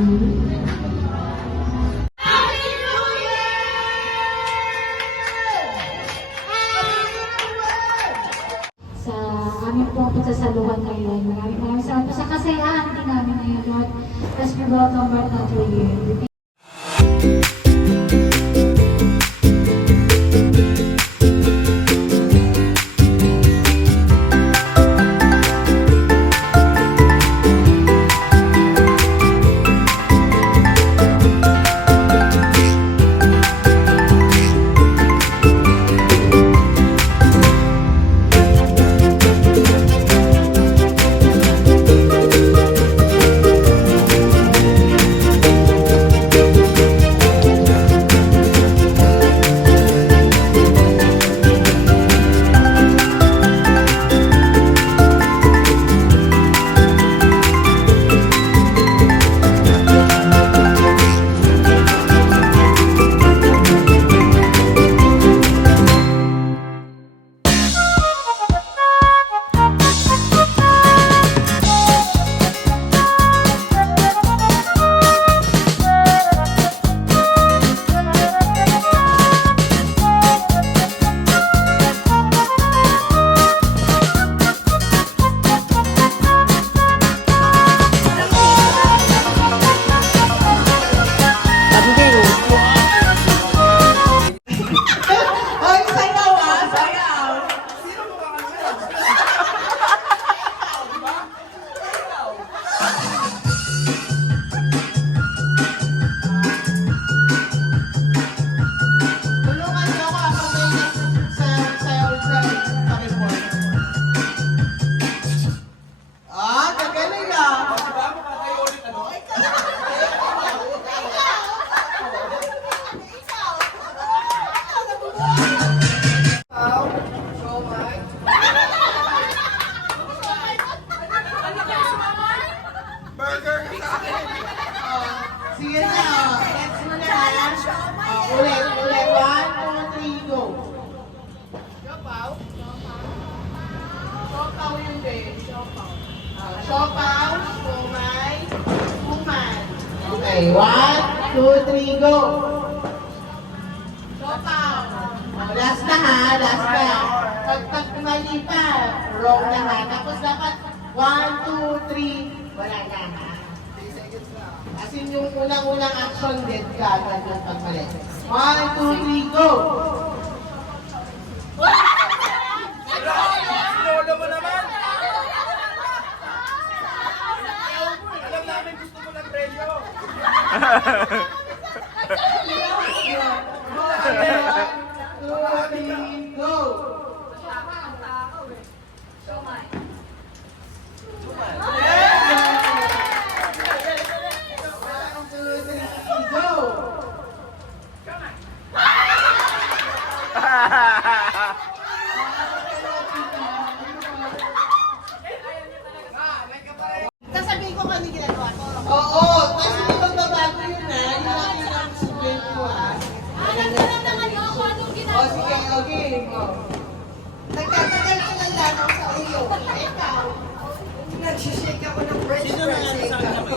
sa Sige na. Next mo na. Oh, ulit, ulit. One, two, three, go. Siopaw? Siopaw yun din. Ah, Siopaw, sumay, suman. Okay, one, two, three, go. Siopaw. Oh, last na ha, last na. Pag pag mali pa, wrong na ha. Tapos dapat one, two, three, wala na ha. As in yung unang-unang action, dead ka agad yung pagmali. One, two, three, go! Lolo mo naman! Alam namin gusto mo ng premyo! One, two, three, go! One, two, three, go! Sasabihin ko kung ano yung ginagawa ko. Oo, tapos hindi magbabago yun ha. Yung laki ng suwel ko ha. Alam ko lang naman yung kung anong O ginagawa. sige, okay. O. Nagtatagal ka ng lanaw sa ulo. Ikaw, nagsishake ako ng French Sino na press. yan sa akin naman?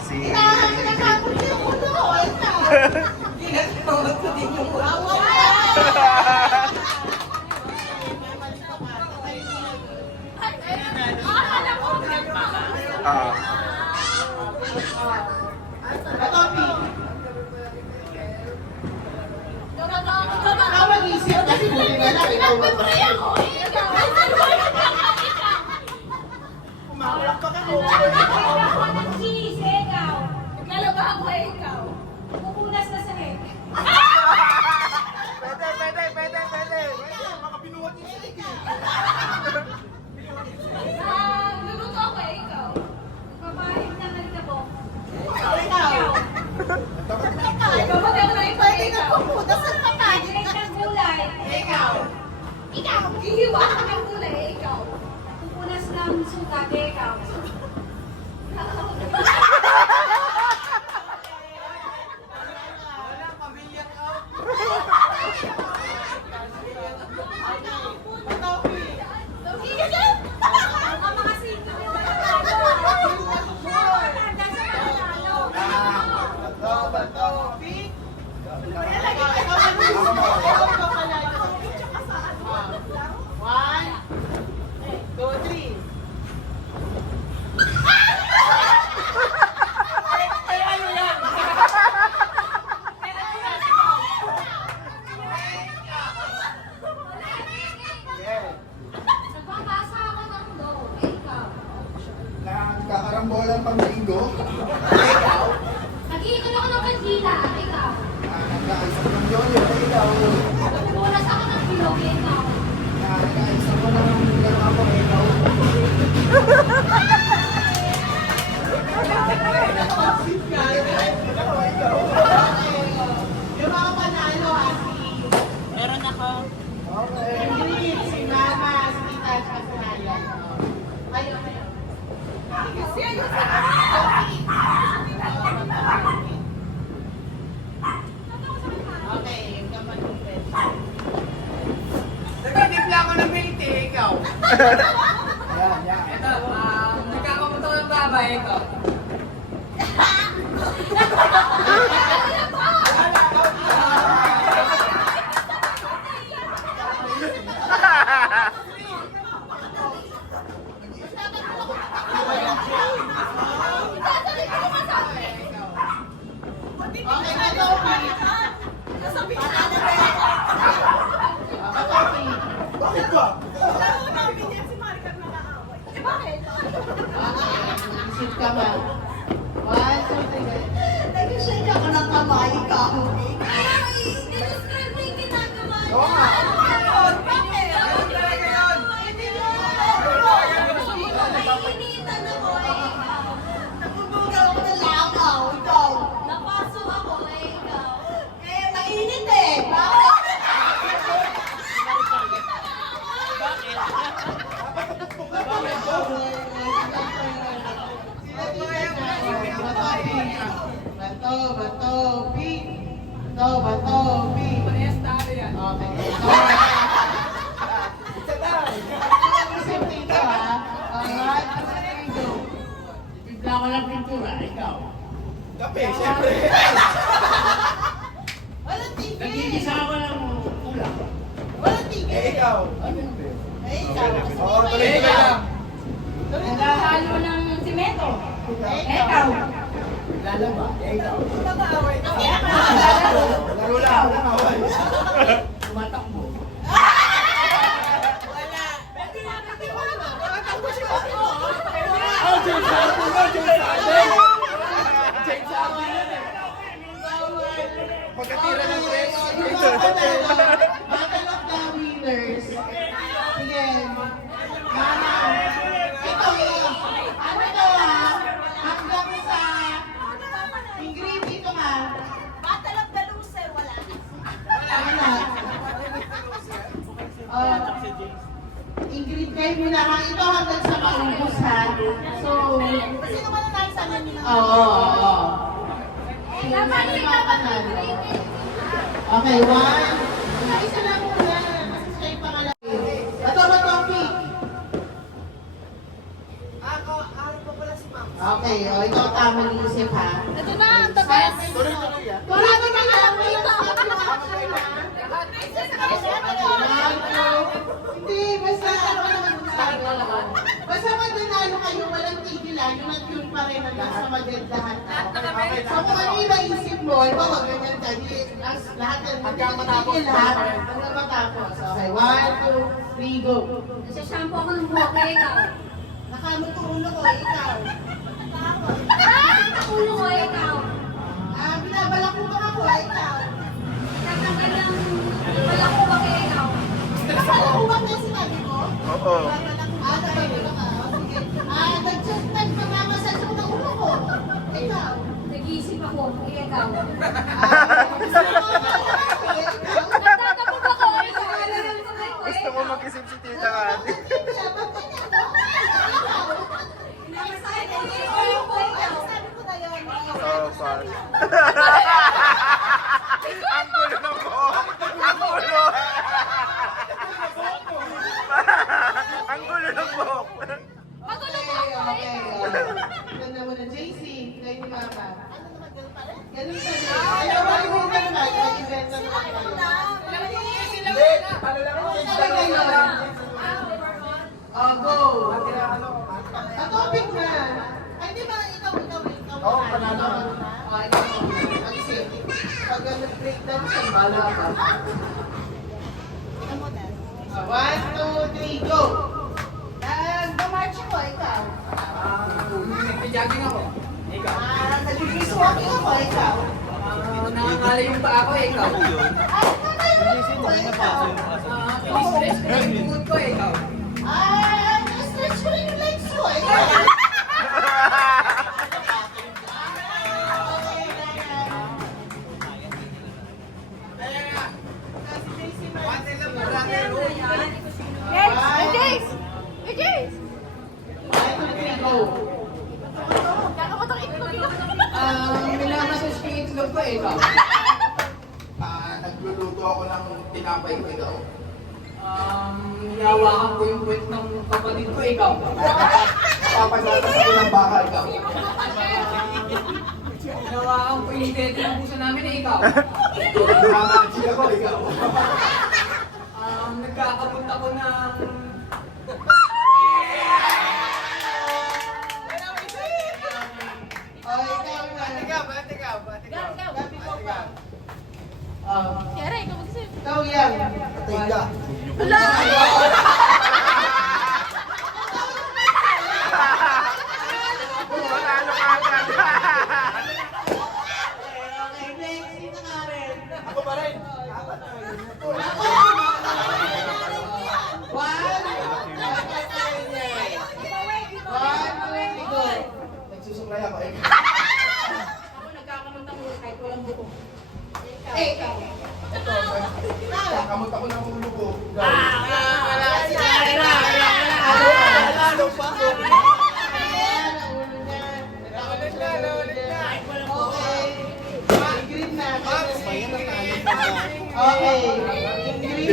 Si... Nakakapagod yung ulo ko. Ikaw. Ginagawa ko din yung ulo ko. Ikaw, hihiwa ka ng kulay, ikaw. Pupunas ng sugat, eh, ikaw. ikaw. Eh, ikaw. Oo, tuloy Eh, ka lang. Naghahalo ng simento. Eh, ikaw. Lalaba, eh, ikaw. Laro lang. Walang away. Tumatakbo. Wala. Pwede na natin wala. Tumatakbo siya. Oh, James Harden na, James Harden. James Harden eh. Pagkatira ng panalo, battle of the winners. Sige. Mama. Ito, ano to ha? Hanggang sa Ingrid, dito ka. Battle of the loser, wala. Wala. Oh, Ingrid, kayo muna ha. Ito hanggang sa maubos ha. So, Sino man ang nasa amin oo, oo, oo. Na yung mga panalo? Okay, one. Okay, o ikaw tama ni Isip ha. Ito na, ang the best. Tuloy-tuloy yan. Marami na lang Hindi, basta ano naman sabi ko lang. Basta mananalo kayo, walang tigilan, yung nag-tune pa rin hanggang sa magandahan. So kung ano yung naisip mo, ito ka ganyan ka, di, lahat hanggang matapos lahat, hanggang matapos. Okay, one, two, three, go. Nasa-shampoo ako ng buhok. Ikaw. Nakamuto ulo ko, ikaw. Ulo ko. Ikaw. Ah, binabalak mo ba ako, ikaw. Tatanggal lang. Wala ko ba kay ikaw? Nakala ko ba yung sinabi ko? Oo. Ah, nakabalak ka. O, sige. Ah, nag-chat, nagpamamasal ko ng ulo ko. Ikaw. Nag-iisip ako. Ikaw. Ah, ikaw. Nagtatapog ako. Ikaw. Alam mo sa ko. Gusto mo mag-isip si Tita Kati. Oo, pas. Ang gulo ng buhok. Ang gulo. Ang gulo ng buhok. Magulo Okay, mo ako. okay. Ikaw. Ganda mo na, JC. Kayo ni Mama. Ganun pa rin. Ayaw mo yung ganun ba? Mag-event na naman kayo. Hindi, ano lang ako. Talaga yun. Oh, go. Ang topic na. Ay, di ba ikaw, ikaw, ikaw. Oo, panalo. Oh, ikaw. Mag-isip. Pag nag-breakdown siya, bala ka. Ikaw muna. Oh, One, two, three, go. Ko, ikaw. Ah, nagpe-jogging ako. ikaw. Ah, nag-biswaki ako, ikaw. Ah, nakakala yung pa ako, ikaw. Ay, nakatayo ako, ikaw. Ah, pinistress ko yung tuhod ko, ikaw. Ay, na-stretch ko yung legs ko, ikaw. Yes! Jace! Jace! One, two, three, go. Gano'n ko itong itlog yun? Ah, ko itlog ko, ikaw. Ah, nagluluto ako ng tinapay ko ikaw. Um, hinawakan ko yung puwet ng kapatid ko, ikaw. Papagatas ako ng baka ikaw. Hinawakan ko yung tete ng puso namin, eh, ikaw. Namamatching ako ikaw. Um, nagkakabot ako ng... Oh, Yara, ikaw mag-sip. ikaw yan. Teka. Wala!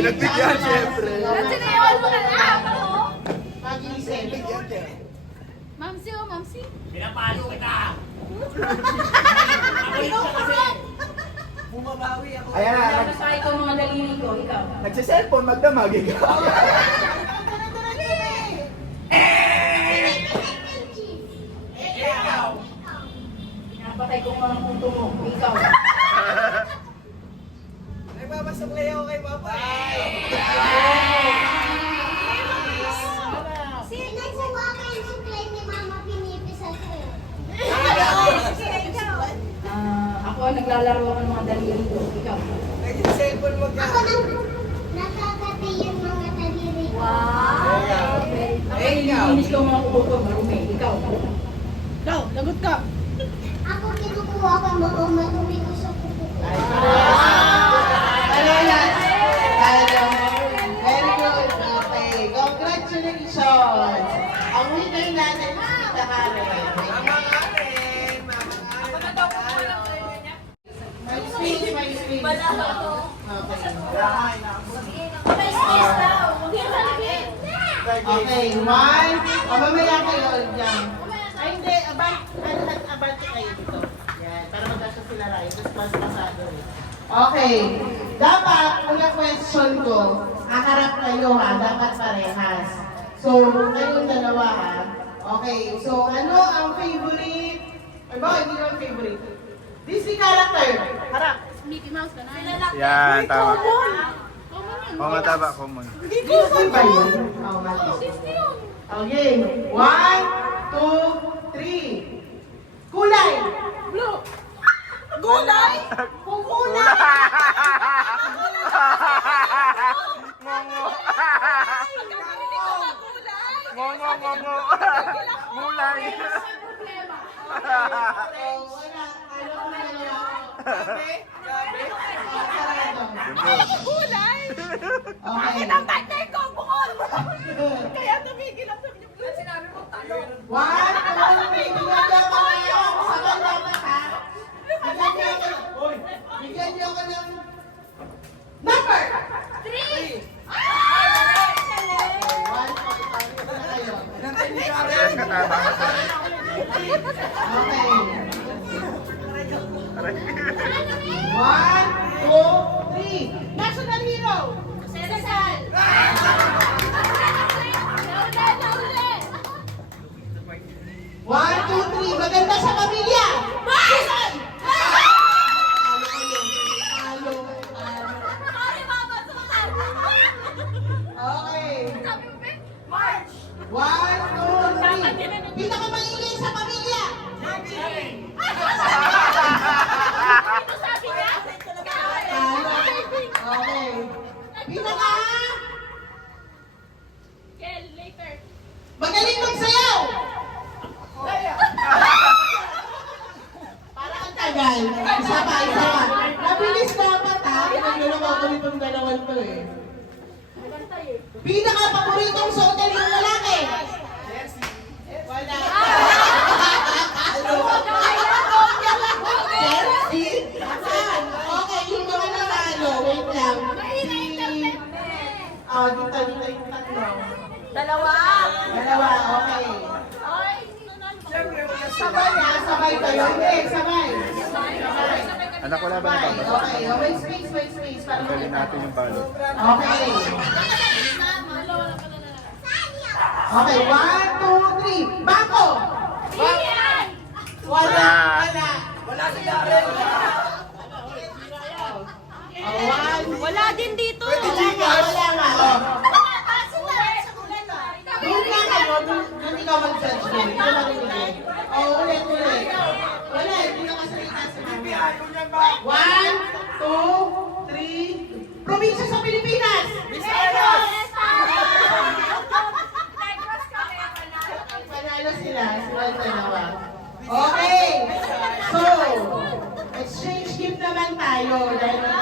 Pinagbigyan, syempre. Sinayawan mo na lang! Ano? Mag-isip. Mamsi oh, mamsi. Pinapalo kita. Bumabawi ako. Ayan na, nag- Sa ikaw mga daliri ko, ikaw. nagsiselfone, magdamag ikaw. Nagpapasuklay ako kay Papa. Sino po ba kayo suklay ni Mama Pinipisa sa'yo? Ah, ako naglalaro ako ng mga daliri ko, ikaw. Nag-cellphone mo ka. Ako nang nakakati yung mga daliri ko. Wow! Eh, ikaw. Inis ko ang mga kuko ko, marumi, ikaw. Ikaw, lagot ka. Ako kinukuha ko mga madumi ko sa kuko ko. Ano yan? Hello. Very good. Okay. Congratulations. Ang winner natin si Tita Karen. Mama Karen. Mama Karen. My space, my space. Okay. Okay, one. O, mamaya kayo dyan. Ay, hindi. Abang, ano, abante kayo dito. Yan, para magkasya sila Ryan. Tapos mas pasado eh. Okay. Dapat, una question ko, aharap kayo ha, dapat parehas. So, kayong dalawa ha. Okay, so ano ang favorite? Ay ba, hindi naman favorite. Disney character. Harap. Mickey Mouse ka na. Yan, tama. Common yun. O mataba, common. Disney ba yun? Yun. Okay. One, two, three. Kulay. Blue. Gulay? Kung kulay. Ngongo. Pagkakabili ko na Mulay. Wala. Ano ko na yun? Gabi. Gabi. Gulay? Okay. Isa pa, isa pa. Mabilis dapat ha. Pinaglulungaw ko nitong dalawan ko eh. Pinaka-paboritong suotan ng lalaki. Wala. Okay, yung mga nanalo, wait lang. Oh, dito, dito yung tatlo. Dalawa. Dalawa, okay. Sabay na, sabay kayo. Hindi, sabay. Anak, wala ba Sabay. nababasa? Okay, wait wait space. Para Tanggalin natin yung balot. Okay. Okay, one, two, three. Bako! Wala. Wala. Wala. Wala si Darren. Oh. Wala din dito. Pwede Wala nga, wala nga. Oh. Doon ka kayo, doon ikaw mag-judge din. Ikaw mag-judge. Oh, ulit, ulit. Wala, hindi na kasalita si Mami. Ayaw niyan ba? One, two, three. Probinsya sa Pilipinas! Visayas! Panalo sila, sila dalawa. Okay! So, exchange gift naman tayo dahil